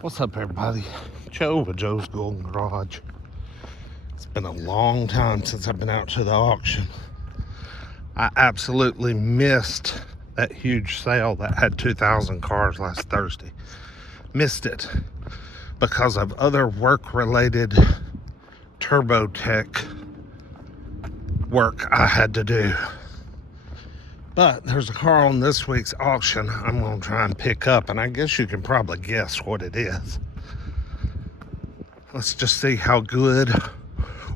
What's up, everybody? Joe with Joe's Golden Garage. It's been a long time since I've been out to the auction. I absolutely missed that huge sale that had 2,000 cars last Thursday. Missed it because of other work-related turbo tech work I had to do. But there's a car on this week's auction I'm going to try and pick up, and I guess you can probably guess what it is. Let's just see how good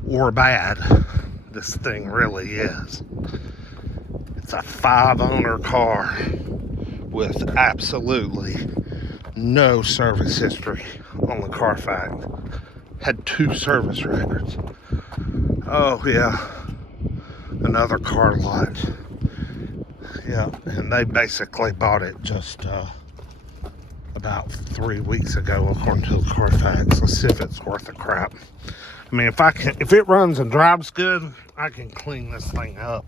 or bad this thing really is. It's a 5-owner car with absolutely no service history on the Carfax. Had 2 service records. Oh yeah, another car lot. Yeah, and they basically bought it just about 3 weeks ago, according to the Carfax. Let's see if it's worth the crap. I mean, if it runs and drives good, I can clean this thing up.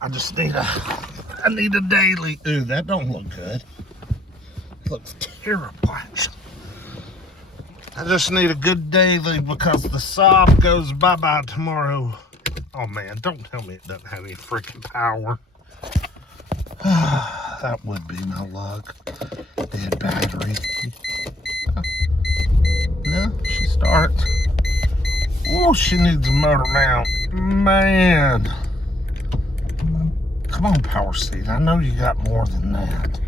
I just need a daily. Ooh, that don't look good. It looks terrible, actually. I just need a good daily because the Saab goes bye-bye tomorrow. Oh man, don't tell me it doesn't have any freaking power. That would be my luck. Dead battery. No, she starts. Oh, she needs a motor mount. Man. Come on, power seat. I know you got more than that.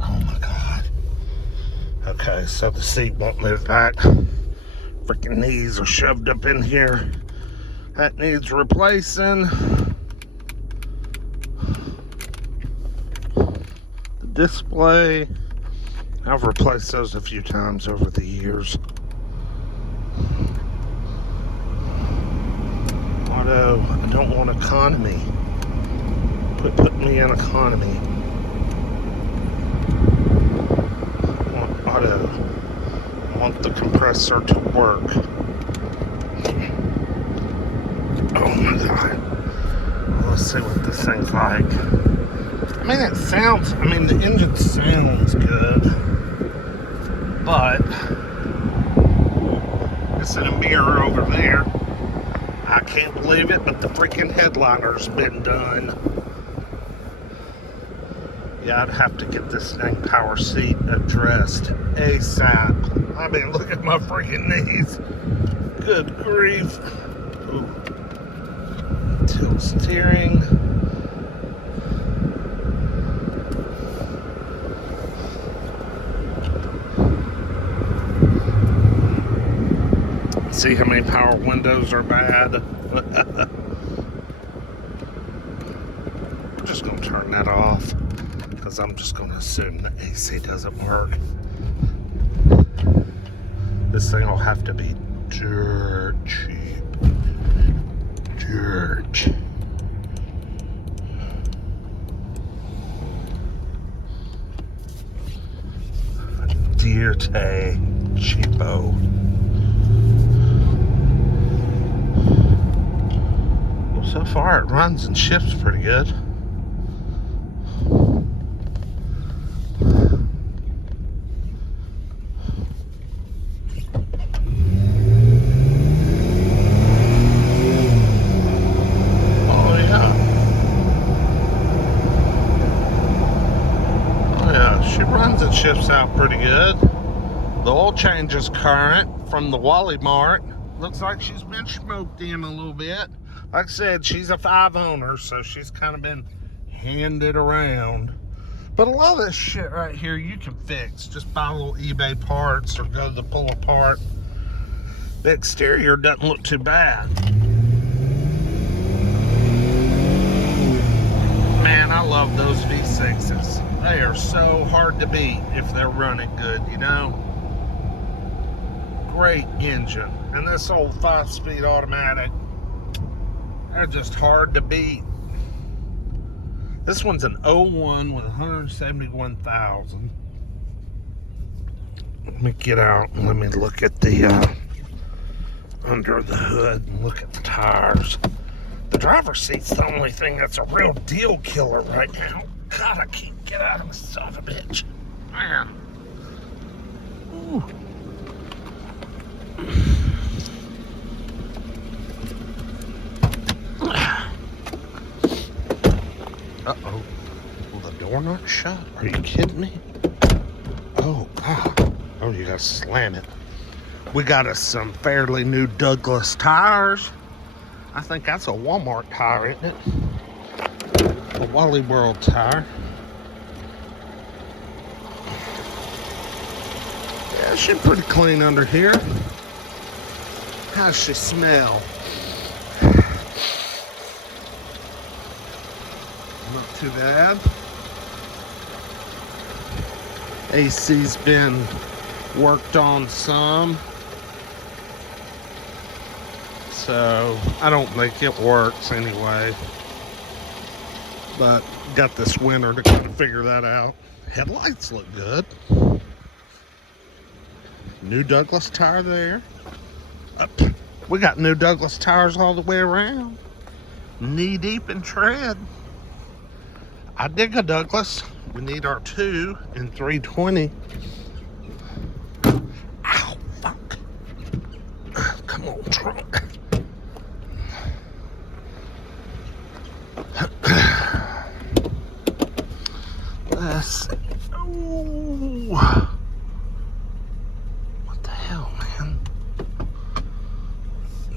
Oh my God. Okay, so the seat won't move back. Freaking knees are shoved up in here. That needs replacing. The display, I've replaced those a few times over the years. Auto, I don't want economy. Put me in economy. I want auto. I want the compressor to work. Oh my God. Let's see what this thing's like. I mean, the engine sounds good, but it's in a mirror over there. I can't believe it, but the freaking headliner's been done. Yeah, I'd have to get this dang power seat addressed ASAP. I mean, look at my freaking knees. Good grief. Ooh. Tilt steering. See how many power windows are bad? I'm just going to turn that off because I'm just going to assume the AC doesn't work. This thing will have to be dirt cheap. Dirt. Dirty cheapo. Well, so far it runs and shifts pretty good. Shifts out pretty good. The oil change is current from the Wally Mart. Looks like she's been smoked in a little bit. Like I said, she's a 5-owner, so she's kind of been handed around. But a lot of this shit right here you can fix. Just buy little eBay parts or go to the pull apart. The exterior doesn't look too bad. Man, I love those V6s. They are so hard to beat if they're running good, you know? Great engine. And this old 5-speed automatic, they're just hard to beat. This one's an 01 with 171,000. Let me get out and let me look at the under the hood and look at the tires. The driver's seat's the only thing that's a real deal killer right now. God, I can't Get out of the son of a bitch. Man. Ooh. Uh-oh. Will the door not shut? Are you kidding me? Oh, God. Oh, you gotta slam it. We got us some fairly new Douglas tires. I think that's a Walmart tire, isn't it? A Wally World tire. Yeah, she's pretty clean under here. How's she smell? Not too bad. AC's been worked on some. So I don't think it works anyway. But got this winter to kind of figure that out. Headlights look good. New Douglas tire there. We got new Douglas tires all the way around. Knee deep in tread. I dig a Douglas. We need our 2 in 320. Ow, fuck. Come on, trunk. Let's see. Ooh. What the hell, man?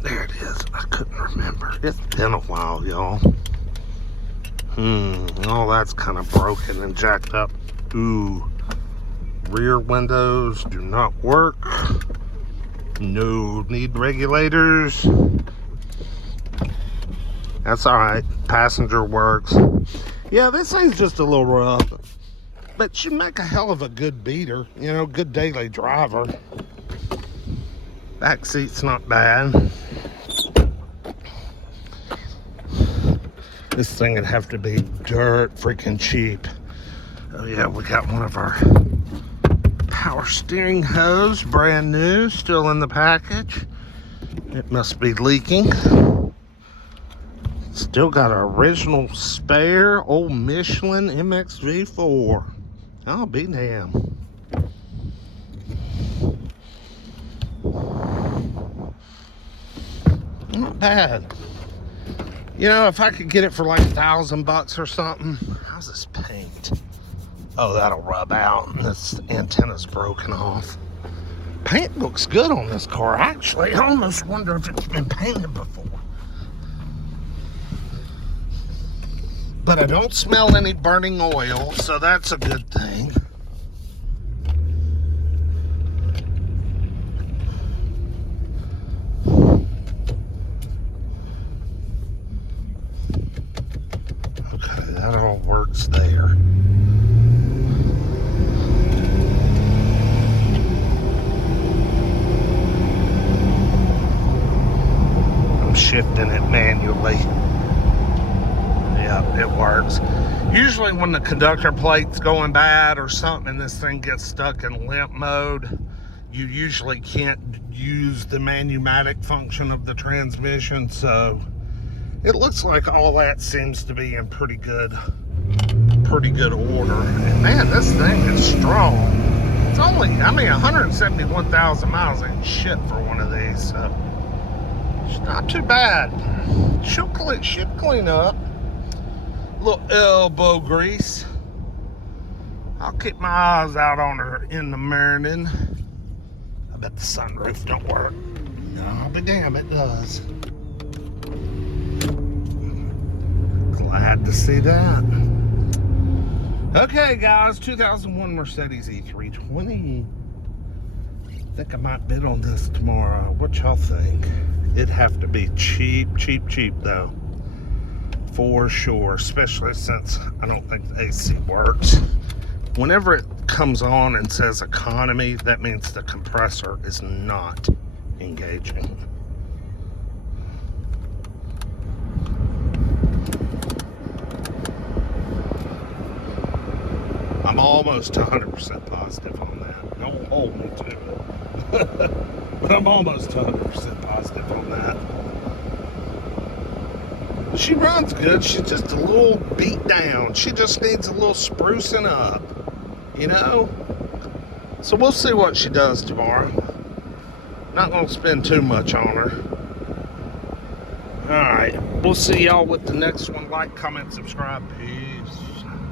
There it is. I couldn't remember. It's been a while, y'all. All that's kind of broken and jacked up. Ooh. Rear windows do not work. No, need regulators. That's alright. Passenger works. Yeah, this thing's just a little rough. But should make a hell of a good beater. You know, good daily driver. Back seat's not bad. This thing would have to be dirt freaking cheap. Oh yeah, we got one of our power steering hose, brand new, still in the package. It must be leaking. Still got our original spare old Michelin MXV4. I'll be damned. Not bad. You know, if I could get it for like $1,000 or something. How's this paint? Oh, that'll rub out. And this antenna's broken off. Paint looks good on this car, actually. I almost wonder if it's been painted before. But I don't smell any burning oil, so that's a good thing. Okay, that all works there. I'm shifting it manually. Yeah, it works. Usually when the conductor plate's going bad or something and this thing gets stuck in limp mode, you usually can't use the manumatic function of the transmission. So it looks like all that seems to be in pretty good order. And man, this thing is strong. It's only, 171,000 miles ain't shit for one of these. So it's not too bad. Should clean up. Little elbow grease. I'll keep my eyes out on her in the morning. I bet the sunroof don't work. No, I'll be damned, it does. Glad to see that. Okay, guys, 2001 Mercedes E320. I think I might bid on this tomorrow. What y'all think? It'd have to be cheap though. For sure, especially since I don't think the AC works. Whenever it comes on and says economy, that means the compressor is not engaging. I'm almost 100% positive on that. Don't hold me to it. But I'm almost 100% positive on that. She runs good. She's just a little beat down. She just needs a little sprucing up, you know? So we'll see what she does tomorrow. Not going to spend too much on her. Alright, we'll see y'all with the next one. Like, comment, subscribe. Peace.